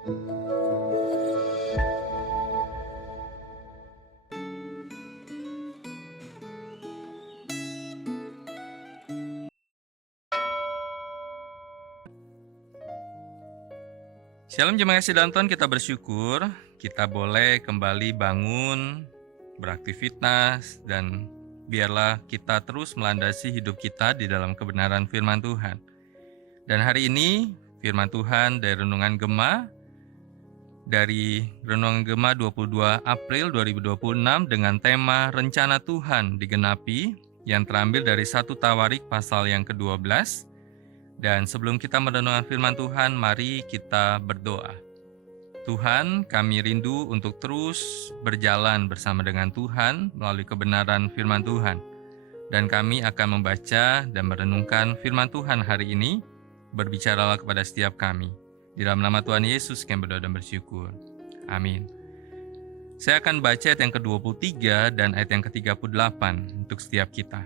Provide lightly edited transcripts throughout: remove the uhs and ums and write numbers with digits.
Shalom jemaat kasih dalam Tuhan, kita bersyukur kita boleh kembali bangun, beraktivitas, dan biarlah kita terus melandasi hidup kita di dalam kebenaran firman Tuhan. Dan hari ini firman Tuhan dari Renungan Gema, dari Renungan Gema 22 April 2026 dengan tema Rencana Tuhan Digenapi, yang terambil dari 1 Tawarik pasal yang ke-12. Dan sebelum kita merenungkan firman Tuhan, mari kita berdoa. Tuhan, kami rindu untuk terus berjalan bersama dengan Tuhan melalui kebenaran firman Tuhan. Dan kami akan membaca dan merenungkan firman Tuhan hari ini. Berbicaralah kepada setiap kami. Di dalam nama Tuhan Yesus kami berdoa dan bersyukur. Amin. Saya akan baca ayat yang ke-23 dan ayat yang ke-38 untuk setiap kita.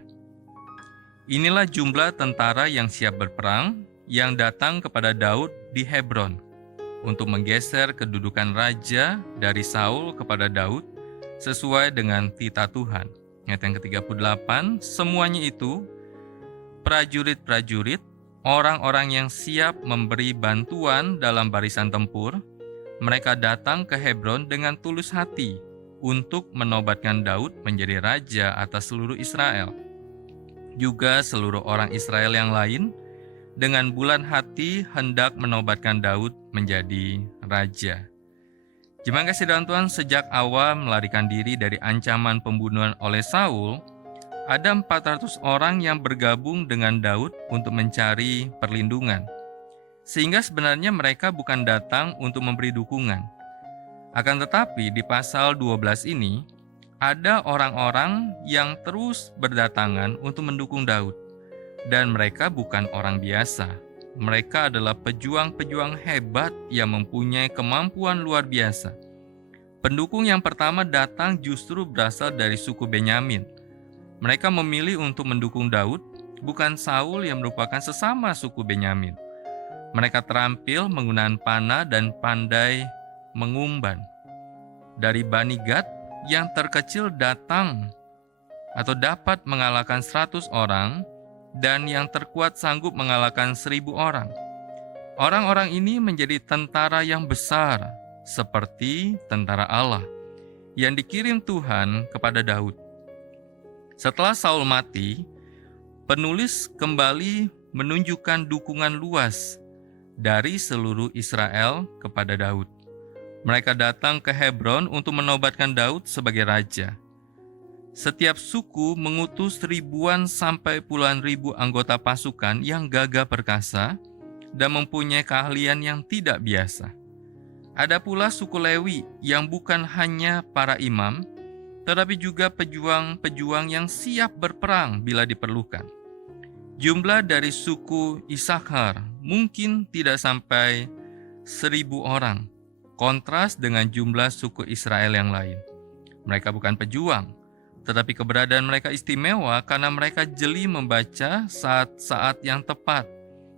Inilah jumlah tentara yang siap berperang yang datang kepada Daud di Hebron untuk menggeser kedudukan raja dari Saul kepada Daud sesuai dengan titah Tuhan. Ayat yang ke-38, semuanya itu prajurit-prajurit, orang-orang yang siap memberi bantuan dalam barisan tempur. Mereka datang ke Hebron dengan tulus hati untuk menobatkan Daud menjadi raja atas seluruh Israel. Juga seluruh orang Israel yang lain dengan bulan hati hendak menobatkan Daud menjadi raja. Jemaat kasih dalam Tuhan, sejak awal melarikan diri dari ancaman pembunuhan oleh Saul, ada 400 orang yang bergabung dengan Daud untuk mencari perlindungan. Sehingga sebenarnya mereka bukan datang untuk memberi dukungan. Akan tetapi di pasal 12 ini, ada orang-orang yang terus berdatangan untuk mendukung Daud. Dan mereka bukan orang biasa. Mereka adalah pejuang-pejuang hebat yang mempunyai kemampuan luar biasa. Pendukung yang pertama datang justru berasal dari suku Benyamin. Mereka memilih untuk mendukung Daud, bukan Saul yang merupakan sesama suku Benyamin. Mereka terampil menggunakan panah dan pandai mengumban. Dari Bani Gad, yang terkecil datang atau dapat mengalahkan 100 orang, dan yang terkuat sanggup mengalahkan 1.000 orang. Orang-orang ini menjadi tentara yang besar, seperti tentara Allah, yang dikirim Tuhan kepada Daud. Setelah Saul mati, penulis kembali menunjukkan dukungan luas dari seluruh Israel kepada Daud. Mereka datang ke Hebron untuk menobatkan Daud sebagai raja. Setiap suku mengutus ribuan sampai puluhan ribu anggota pasukan yang gagah perkasa dan mempunyai keahlian yang tidak biasa. Ada pula suku Lewi yang bukan hanya para imam, tetapi juga pejuang-pejuang yang siap berperang bila diperlukan. Jumlah dari suku Isakhar mungkin tidak sampai 1.000 orang. Kontras dengan jumlah suku Israel yang lain. Mereka bukan pejuang, tetapi keberadaan mereka istimewa karena mereka jeli membaca saat-saat yang tepat,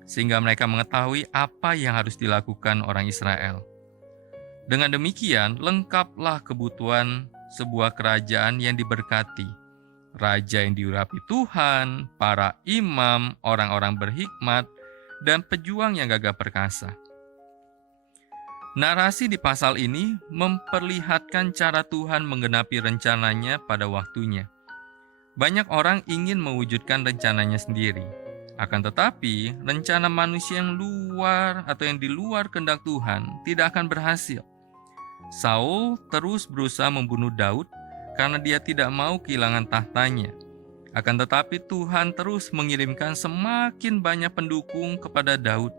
sehingga mereka mengetahui apa yang harus dilakukan orang Israel. Dengan demikian, lengkaplah kebutuhan sebuah kerajaan yang diberkati. Raja yang diurapi Tuhan, para imam, orang-orang berhikmat, dan pejuang yang gagah perkasa. Narasi di pasal ini memperlihatkan cara Tuhan menggenapi rencananya pada waktunya. Banyak orang ingin mewujudkan rencananya sendiri. Akan tetapi, rencana manusia yang di luar kehendak Tuhan tidak akan berhasil. Saul terus berusaha membunuh Daud karena dia tidak mau kehilangan tahtanya. Akan tetapi Tuhan terus mengirimkan semakin banyak pendukung kepada Daud.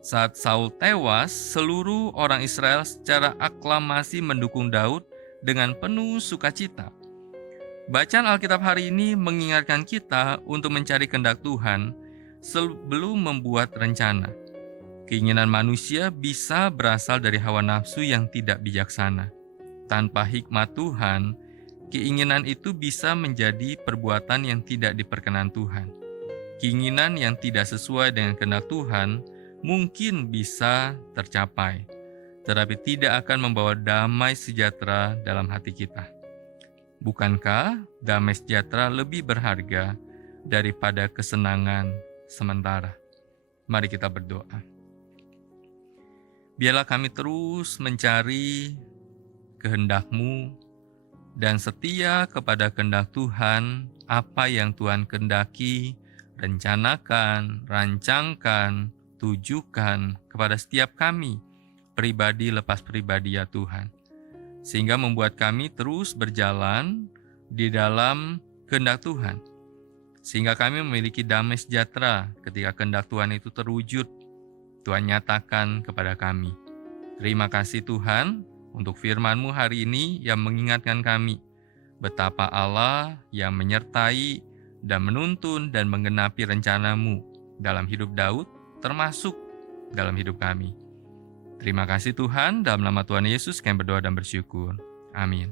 Saat Saul tewas, seluruh orang Israel secara aklamasi mendukung Daud dengan penuh sukacita. Bacaan Alkitab hari ini mengingatkan kita untuk mencari kehendak Tuhan sebelum membuat rencana. Keinginan manusia bisa berasal dari hawa nafsu yang tidak bijaksana. Tanpa hikmat Tuhan, keinginan itu bisa menjadi perbuatan yang tidak diperkenan Tuhan. Keinginan yang tidak sesuai dengan kehendak Tuhan mungkin bisa tercapai, tetapi tidak akan membawa damai sejahtera dalam hati kita. Bukankah damai sejahtera lebih berharga daripada kesenangan sementara? Mari kita berdoa. Biarlah kami terus mencari kehendak-Mu dan setia kepada kehendak Tuhan. Apa yang Tuhan kehendaki, rencanakan, rancangkan, tujukan kepada setiap kami, pribadi lepas pribadi ya Tuhan. Sehingga membuat kami terus berjalan di dalam kehendak Tuhan. Sehingga kami memiliki damai sejahtera ketika kehendak Tuhan itu terwujud. Tuhan nyatakan kepada kami. Terima kasih Tuhan untuk firman-Mu hari ini yang mengingatkan kami betapa Allah yang menyertai dan menuntun dan menggenapi rencana-Mu dalam hidup Daud, termasuk dalam hidup kami. Terima kasih Tuhan, dalam nama Tuhan Yesus kami berdoa dan bersyukur. Amin.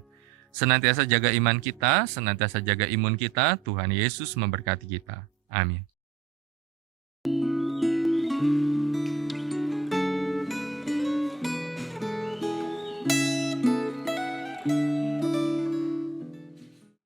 Senantiasa jaga iman kita, senantiasa jaga imun kita, Tuhan Yesus memberkati kita. Amin.